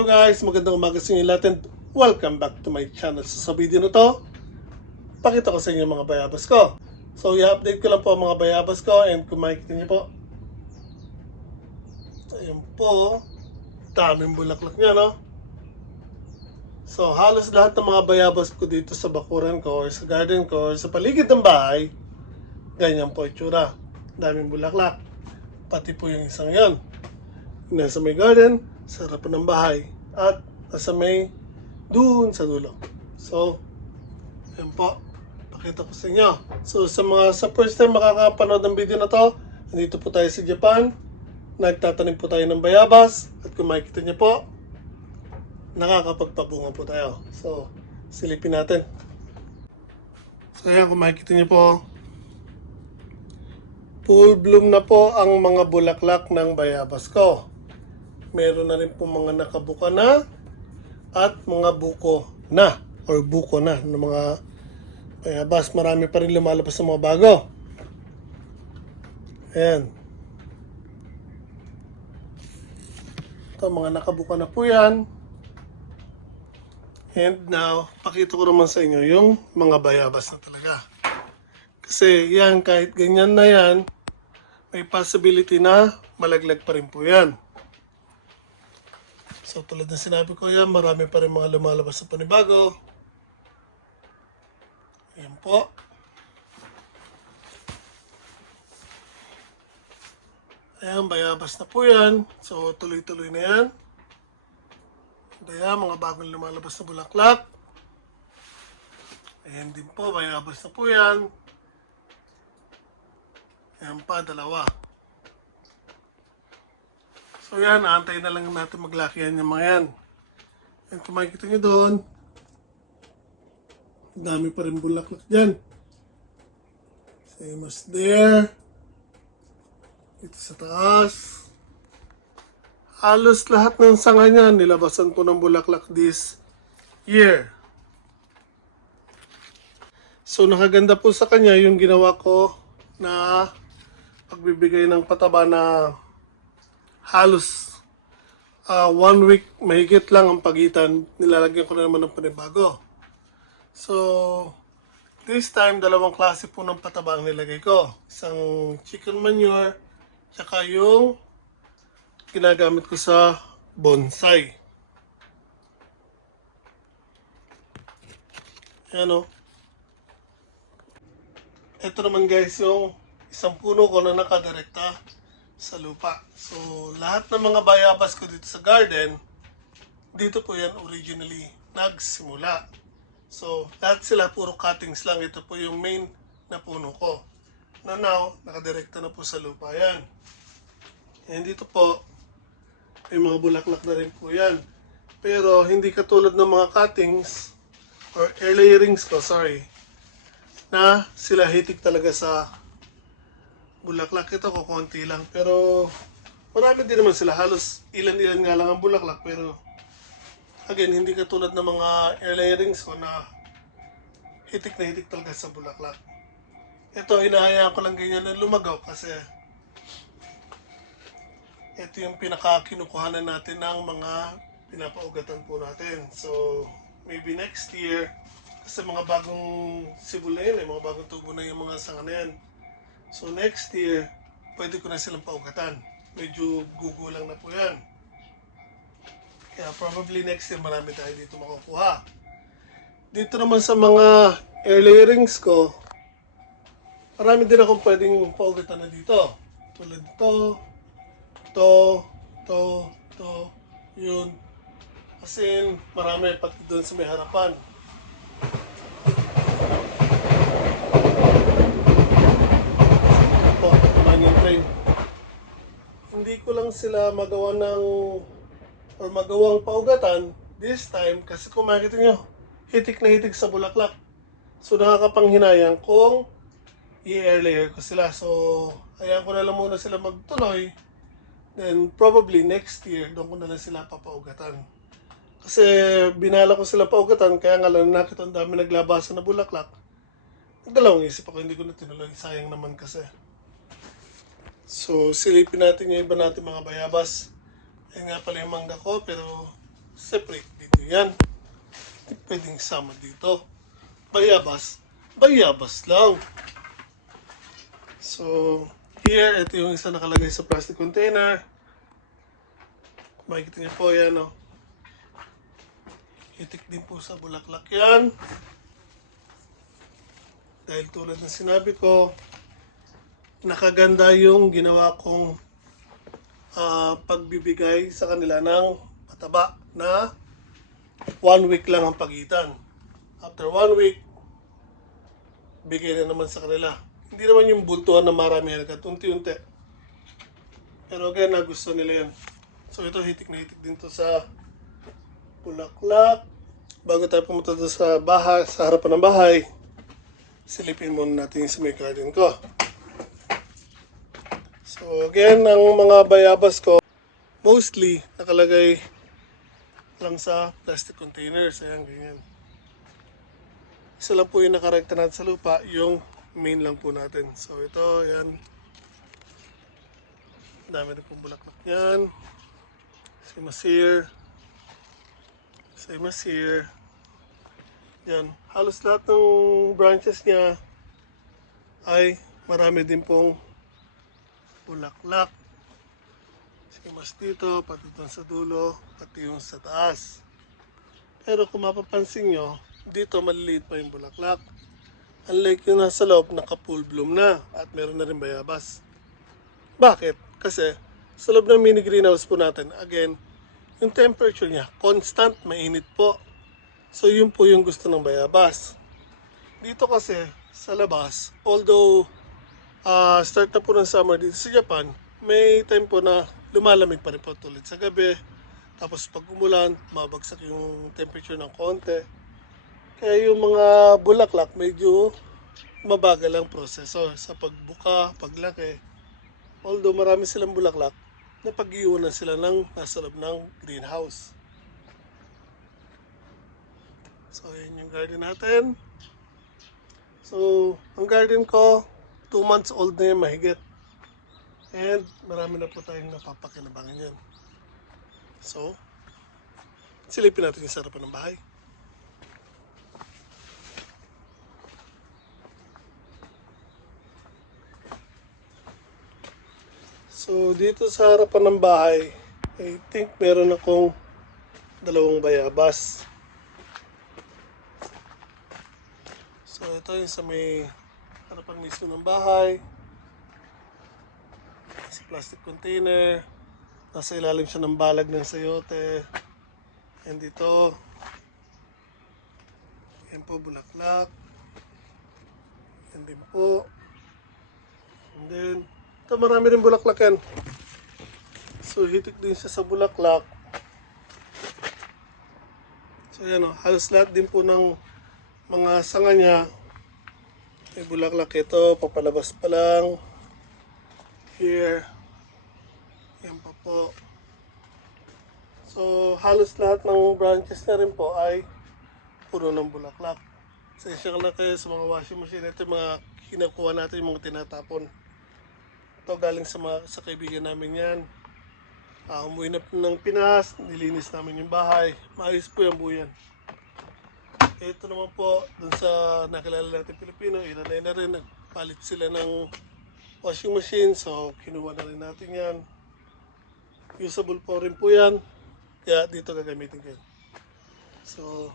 Hello guys, magandang umaga sa inyo lahat and welcome back to my channel. So sa video na to, pakita ko sa inyo mga bayabas ko. So i-update ko lang po mga bayabas ko and kung makikita niyo po, ayun po, daming bulaklak niya, no? So halos lahat ng mga bayabas ko dito sa bakuran ko or sa garden ko or sa paligid ng bahay, ganyan po itsura. Daming bulaklak. Pati po yung isang yon. Nasa may garden, sa harapan ng bahay, at nasa may doon sa dulo. So, yan po. Pakita ko sa inyo. So, sa first time makakapanood ng video na to, nandito po tayo sa Japan. Nagtatanim po tayo ng bayabas. At kung makikita niyo po, nakakapagpabunga po tayo. So, silipin natin. So, yan, kung makikita niyo po, full bloom na po ang mga bulaklak ng bayabas ko. Meron na rin po mga nakabuka na at mga buko na or buko na ng mga bayabas. Marami pa rin lumalabas ng mga bago. Ayan. Ito, mga nakabuka na po yan. And now, pakita ko naman sa inyo yung mga bayabas na talaga. Kasi yan, kahit ganyan na yan, may possibility na malaglag pa rin po yan. So tulad ng sinabi ko yan, marami pa rin mga lumalabas sa panibago. Ayan po. Ayan, bayabas na po yan. So tuloy-tuloy na yan. Ayan, mga bagong lumalabas na bulaklak. Ayan din po, bayabas na po yan. Ayan pa, dalawa. So yan, aantayin na lang natin maglakihan yung mga yan. And kung makikita nyo doon, dami pa rin bulaklak dyan. Same as there. Ito sa taas. Halos lahat ng sanga niyan, nilabasan ko ng bulaklak this year. So nakaganda po sa kanya yung ginawa ko na pagbibigay ng pataba na halos 1 week mahigit lang ang pagitan. Nilalagyan ko na naman ng panibago. So, this time, dalawang klase po ng pataba ang nilagay ko. Isang chicken manure, tsaka yung ginagamit ko sa bonsai. Ayan o. Ito naman guys yung isang puno ko na nakadirekta sa lupa. So, lahat ng mga bayabas ko dito sa garden, dito po yan originally nagsimula. So, lahat sila puro cuttings lang. Ito po yung main na puno ko. Na now, nakadirekta na po sa lupa yan. And dito po, may mga bulaklak na rin po yan. Pero, hindi katulad ng mga cuttings or air layerings ko, sorry, na sila hitik talaga sa bulaklak. Ito ko konti lang, pero marami din naman sila. Halos ilan-ilan nga lang ang bulaklak, pero again, hindi katulad ng mga air layerings ko na hitik na hitik talaga sa bulaklak. Ito, hinahayaan ko lang ganyan na lumagaw kasi ito yung pinaka-kinukuhanan natin ng mga pinapaugatan po natin. So, maybe next year, kasi mga bagong sibol na yun, mga bagong tubo na yung mga sanga na yan. So next year, pwede ko na silang paugatan. Medyo gugulang na po yan. Kaya probably next year marami tayo dito makukuha. Dito naman sa mga air layerings ko, marami din akong pwedeng paugatan na dito. Tulad to, yun. As in, marami pati doon sa may harapan. Hindi ko lang sila magawa ng or magawang paugatan this time kasi kung makikita nyo, hitik na hitik sa bulaklak. So nakakapanghinayang kung i-air layer ko sila. So hayaan ko na lang muna sila magtuloy. Then probably next year, doon ko na lang sila papaugatan. Kasi binala ko sila paugatan, kaya nga lang nakita ang dami naglabasan na bulaklak. Nagdalawang isip ako, hindi ko na tinuloy. Sayang naman kasi. So, silipin natin yung iba natin mga bayabas. Ayun nga pala yung mangga ko, pero separate dito yan. Hindi pwedeng sama dito. Bayabas, bayabas lang. So, here, ito yung isa nakalagay sa plastic container. Makikita niyo po yan, oh. Hitik din po sa bulaklak yan. Dahil tulad ng sinabi ko, nakaganda yung ginawa kong pagbibigay sa kanila ng pataba na 1 week lang ang pagitan. After 1 week, bigay na naman sa kanila. Hindi naman yung bultuhan na marami agad, unti-unti. Pero again, nagustuhan nila yan. So ito, hitik na hitik din to sa bulaklak. Bago tayo pumunta doon sa bahay, sa harapan ng bahay, silipin muna natin yung sa may garden ko. So again, ang mga bayabas ko, mostly nakalagay lang sa plastic containers. Ayan, ganyan. Isa lang po yung nakarekta natin sa lupa, yung main lang po natin. So ito, ayan. Dami na pong bulaklak yan. Same as here. Same as here. Yan. Halos lahat ng branches niya ay marami din pong bulaklak. Same as dito, pati doon sa dulo, pati yung sa taas. Pero kung mapapansin nyo, dito maliliit pa yung bulaklak. Unlike yung nasa loob, naka-full bloom na at meron na rin bayabas. Bakit? Kasi sa loob ng mini greenhouse po natin, again, yung temperature niya, constant, mainit po. So yun po yung gusto ng bayabas. Dito kasi, sa labas, although start na po ng summer dito sa Japan, may time po na lumalamig pa rin po tulad sa gabi. Tapos pag umulan, mabagsak yung temperature ng konti. Kaya yung mga bulaklak, medyo mabagal ang proseso sa pagbuka, paglaki. Although marami silang bulaklak, napag-iwanan sila ng nasa loob ng greenhouse. So, yan yung garden natin. So, ang garden ko, 2 months old na yan mahigit. And marami na po tayong napapakinabangan yan. So, silipin natin yung sarapan ng bahay. So, dito sa harapan ng bahay, I think meron akong 2 bayabas. So, ito yung sa may harapan mismo ng bahay. Sa plastic container. Nasa ilalim siya ng balag ng sayote. And dito, yan po, bulaklak. Yan din po. And then, ito marami rin bulaklak yan. So, hitik din siya sa bulaklak. So, yan o. Halos lahat din po ng mga sanga niya. May bulaklak ito. Papalabas pa lang. Here. Yan pa po. So, halos lahat ng branches na rin po ay puno ng bulaklak. Sensya ka na kayo sa mga washing machine. Ito yung mga kinukuha natin, yung mga tinatapon. Ito galing sa kaibigan namin yan. Umuwi na ng Pinas, nilinis namin yung bahay. Maayos po yung buyan. Ito naman po, dun sa nakilala natin Pilipino, ilanay na rin. Nagpalit sila ng washing machine, so kinuha na rin natin yan. Usable po rin po yan. Kaya dito gagamitin ko. So,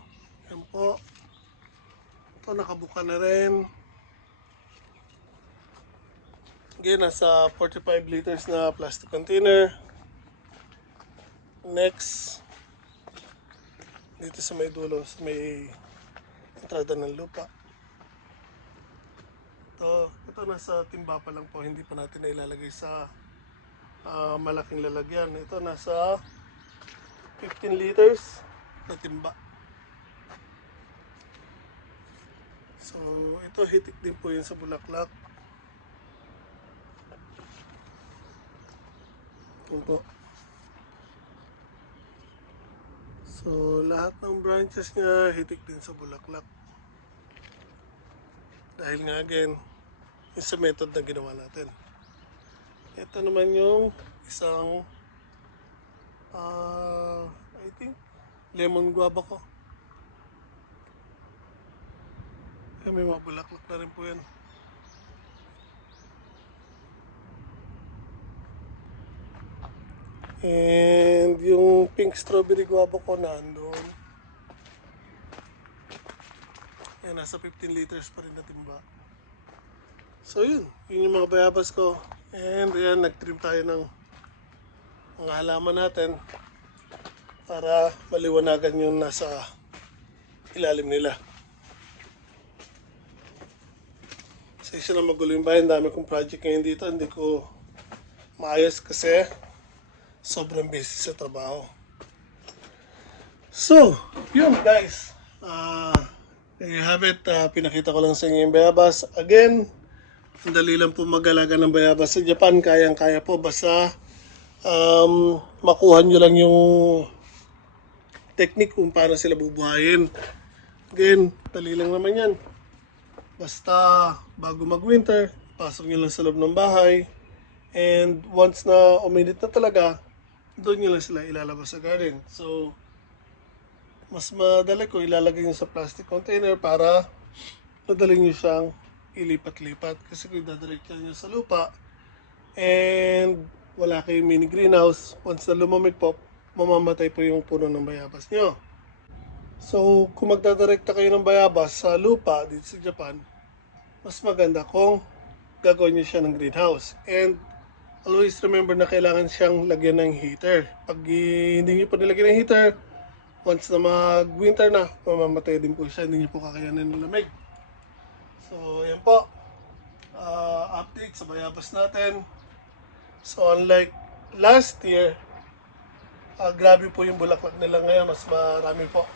yan po. Ito nakabuka na rin. Again, nasa 45 liters na plastic container. Next, dito sa may dulo, sa may entrada ng lupa. Ito nasa timba pa lang po, hindi pa natin na ilalagay sa malaking lalagyan. Ito nasa 15 liters na timba. So, ito hitik din po yun sa bulaklak. Yun po. So, lahat ng branches niya hitik din sa bulaklak. Dahil nga again, yung sa method na ginawa natin. Ito naman yung isang I think lemon guava ko. May mga bulaklak na rin po yan. And yung pink strawberry guava ko nandun. Yan, nasa 15 liters pa rin na timba. So yun yung mga bayabas ko. And ayan, nag-trim tayo ng mga halaman natin para maliwanagan yung nasa ilalim nila. So isa na magulo yung bahay, dami kong project ngayon dito, hindi ko maayos kasi sobrang busy sa trabaho. So, yun guys. There you have it. Pinakita ko lang sa inyo yung bayabas. Again, ang dali lang po mag-alaga ng bayabas sa Japan. Kayang-kaya po. Basta makuha nyo lang yung technique kung paano sila bubuhayin. Again, dali lang naman yan. Basta bago mag-winter, pasok nyo lang sa loob ng bahay. And once na uminit na talaga, doon nyo lang sila ilalabas sa garden. So, mas madali ko ilalagay nyo sa plastic container para madali nyo siyang ilipat-lipat. Kasi kung idadiretso nyo sa lupa and wala kayong mini greenhouse, once na lumamig po, mamamatay po yung puno ng bayabas nyo. So, kung magdadirekta kayo ng bayabas sa lupa dito sa Japan, mas maganda kung gagawin nyo siya ng greenhouse. And always remember na kailangan siyang lagyan ng heater. Pag hindi nyo po nilagyan ng heater, once na mag-winter na, mamamatay din po siya. Hindi nyo po kakayanin ng lamig. So, yan po. Update sa bayabas natin. So, unlike last year, grabe po yung bulaklak nila ngayon. Mas marami po.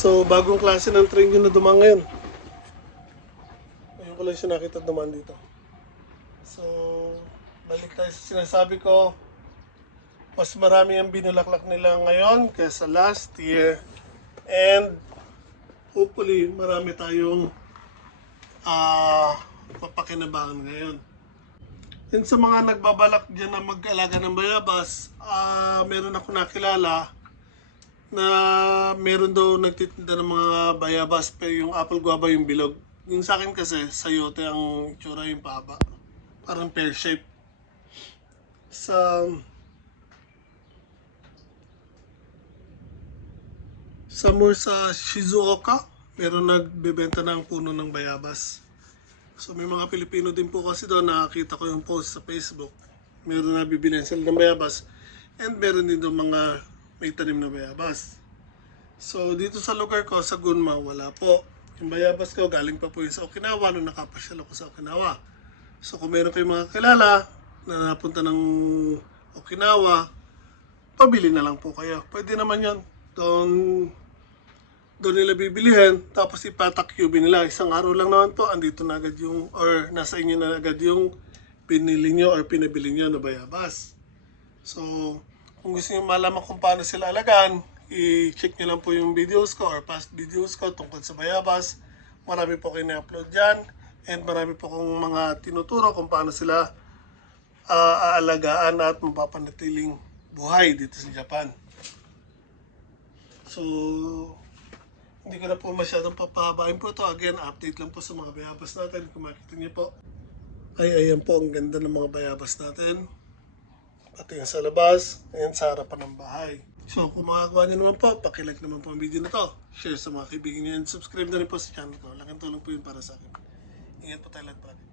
So, bagong klase ng train yun na dumaan ngayon. Ayun ko lang siya nakita dumaan dito. So, balik tayo sa sinasabi ko. Mas marami ang binulaklak nila ngayon kaysa last year. And, hopefully, marami tayong mapakinabangan ngayon. Yan sa mga nagbabalak dyan na mag-alaga ng bayabas, meron ako nakilala na meron daw nagtitinda ng mga bayabas pero yung apple guava yung bilog. Yung sa akin kasi sayote ang itsura yung paba. Parang pear shape. Sa Shizuoka, meron nagbebenta ng puno ng bayabas. So may mga Pilipino din po kasi doon, nakakita ko yung post sa Facebook. Meron na bibilihan sila ng bayabas and meron din doon mga may tanim na bayabas. So dito sa lugar ko, sa Gunma, wala po. Yung bayabas ko, galing pa po yun sa Okinawa nung nakapasyal ako sa Okinawa. So kung meron kayong mga kilala na napunta ng Okinawa, pabili na lang po kayo. Pwede naman yan. Doon nila bibilihan, tapos ipatak QB nila. Isang araw lang naman po, andito na agad yung, or nasa inyo na agad yung pinili nyo or pinabili nyo na bayabas. So, kung gusto nyo malaman kung paano sila alagaan, i-check nyo lang po yung videos ko or past videos ko tungkol sa bayabas. Marami po kayo na-upload dyan. And marami po kong mga tinuturo kung paano sila aalagaan at mapapanatiling buhay dito sa Japan. So, hindi ko na po masyadong papahabain po ito. Again, update lang po sa mga bayabas natin. Kung makikita niyo po, ay ayan po ang ganda ng mga bayabas natin. Pati yung sa labas, ayan sa harapan ng bahay. So kung makagawa niyo naman po, pakilike naman po ang video na to. Share sa mga kaibigan niyo and subscribe na rin po sa channel ko. Laking tulong po yun para sa akin. Ingat po tayo lahat.